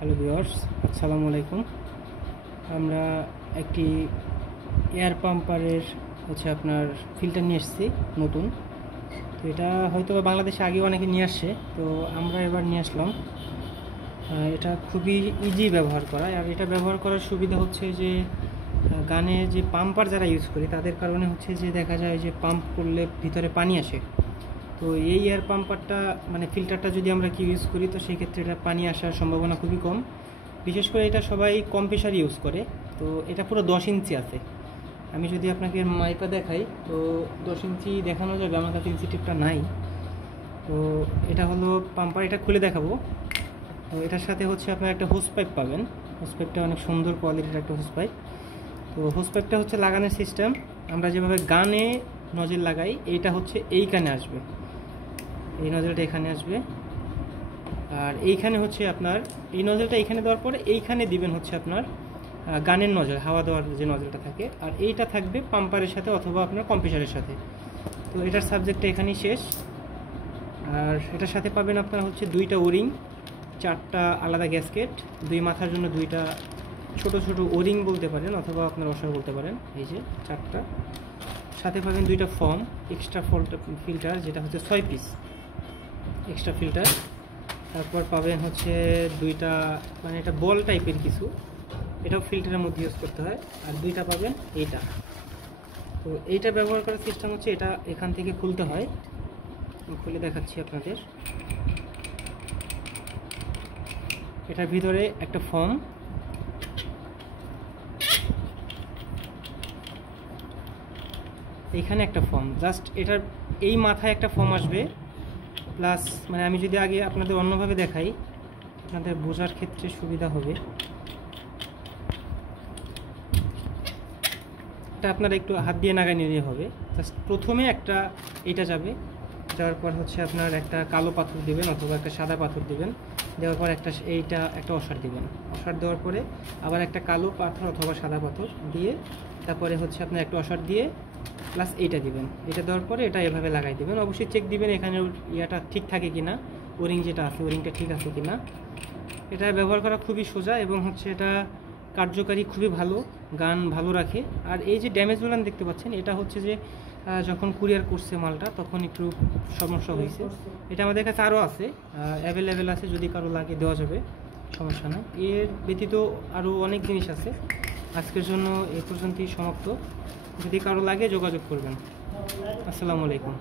Hello viewers, আসসালামু আলাইকুম। আমরা একটি এয়ার পাম্পারের আপনার ফিল্টার নিয়ে এসেছি নতুন। তো এটা হয়তো বাংলাদেশে আগেও অনেকে নিয়ে আসছে, তো আমরা এবার নিয়ে আসলাম। এটা খুবই ইজি ব্যবহার করা, আর এটা ব্যবহার করার সুবিধা হচ্ছে যে গানে যে পাম্পার যারা ইউজ করি তাদের কারণে হচ্ছে যে দেখা যায় যে পাম্প করলে ভিতরে পানি আসে। তো এই এয়ার পাম্পারটা মানে ফিল্টারটা যদি আমরা ইউজ করি তো সেই ক্ষেত্রে এটা পানি আসার সম্ভাবনা খুবই কম। বিশেষ করে এটা সবাই কম প্রেশার ইউজ করে। তো এটা পুরো 10 ইঞ্চি আছে। আমি যদি আপনাকে মাইপা দেখাই তো 10 ইঞ্চি দেখানো যাবে, আমার কাছে ইঞ্চি টিপটা নাই। তো এটা হলো পাম্পার, এটা খুলে দেখাবো। তো এটার সাথে আপনার একটা হোস পাইপ পাবেন। হোস পাইপটা অনেক সুন্দর কোয়ালিটির একটা হোস পাইপ। তো হোস পাইপটা লাগানোর সিস্টেম আমরা যেভাবে গানে নজল লাগাই, এইটা এই কানে আসবে, এই নজলটা এখানে আসবে। আর এইখানে আপনার এই নজলটা এইখানে দেওয়ার পরে এইখানে দিবেন আপনার গানের নজল, হাওয়া দেওয়ার যে নজলটা থাকে, আর এইটা থাকবে পাম্পারের সাথে অথবা আপনার কম্প্রেসারের সাথে। তো এটার সাবজেক্টটা এখানেই শেষ। আর এটার সাথে পাবেন আপনার দুইটা ওরিং, 4টা আলাদা গ্যাসকেট, দুই মাথার জন্য দুইটা ছোট ছোট ওরিং বলতে পারেন অথবা আপনার অসার বলতে পারেন, এই যে 4টা। সাথে পাবেন দুইটা ফর্ম এক্সট্রা ফিল্টার, যেটা 6 পিস এক্সট্রা ফিল্টার। তারপর পাবেন দুইটা মানে এটা বল টাইপের কিছু, এটাও ফিল্টারের মধ্যে ইউজ করতে হয়। আর দুইটা পাবেন এইটা। তো এইটা ব্যবহার করার সিস্টেম এটা এখান থেকে খুলতে হয়, খুলে দেখাচ্ছি আপনাদের। এটার ভিতরে একটা ফর্ম, এইখানে একটা ফর্ম, জাস্ট এটার এই মাথায় একটা ফর্ম আসবে। প্লাস মানে আমি যদি আগে আপনাদের অন্যভাবে দেখাই, আপনাদের বোঝার ক্ষেত্রে সুবিধা হবে। এটা আপনারা একটু হাত দিয়ে নাগায় নিলে হবে। জাস্ট প্রথমে একটা এইটা যাবে, যাওয়ার পর আপনার একটা কালো পাথর দিবেন অথবা একটা সাদা পাথর দিবেন, দেওয়ার পর এইটা একটা অসার দিবেন। অসার দেওয়ার পরে আবার একটা কালো পাথর অথবা সাদা পাথর দিয়ে তারপরে আপনার একটা অসার দিয়ে প্লাস এইটা দিবেন। এটা দেওয়ার পরে এটা এভাবে লাগাই দিবেন। অবশ্যই চেক দিবেন এখানে ইয়াটা ঠিক থাকে কিনা, ওরিং যেটা আছে ওরিংটা ঠিক আছে কিনা। এটা ব্যবহার করা খুবই সোজা এবং এটা কার্যকারী, খুবই ভালো, গান ভালো রাখে। আর এই যে ড্যামেজগুলো দেখতে পাচ্ছেন, এটা যে যখন কুরিয়ার করছে মালটা তখন একটু সমস্যা হয়েছে। এটা আমাদের কাছে আরও আছে, অ্যাভেলেবেল আছে, যদি কারো লাগে দেওয়া যাবে, সমস্যা না। এর ব্যতীত আরও অনেক জিনিস আছে। আজকের জন্য এ পর্যন্তই সমাপ্ত। যদি কারো লাগে যোগাযোগ করবেন। আসসালামু আলাইকুম।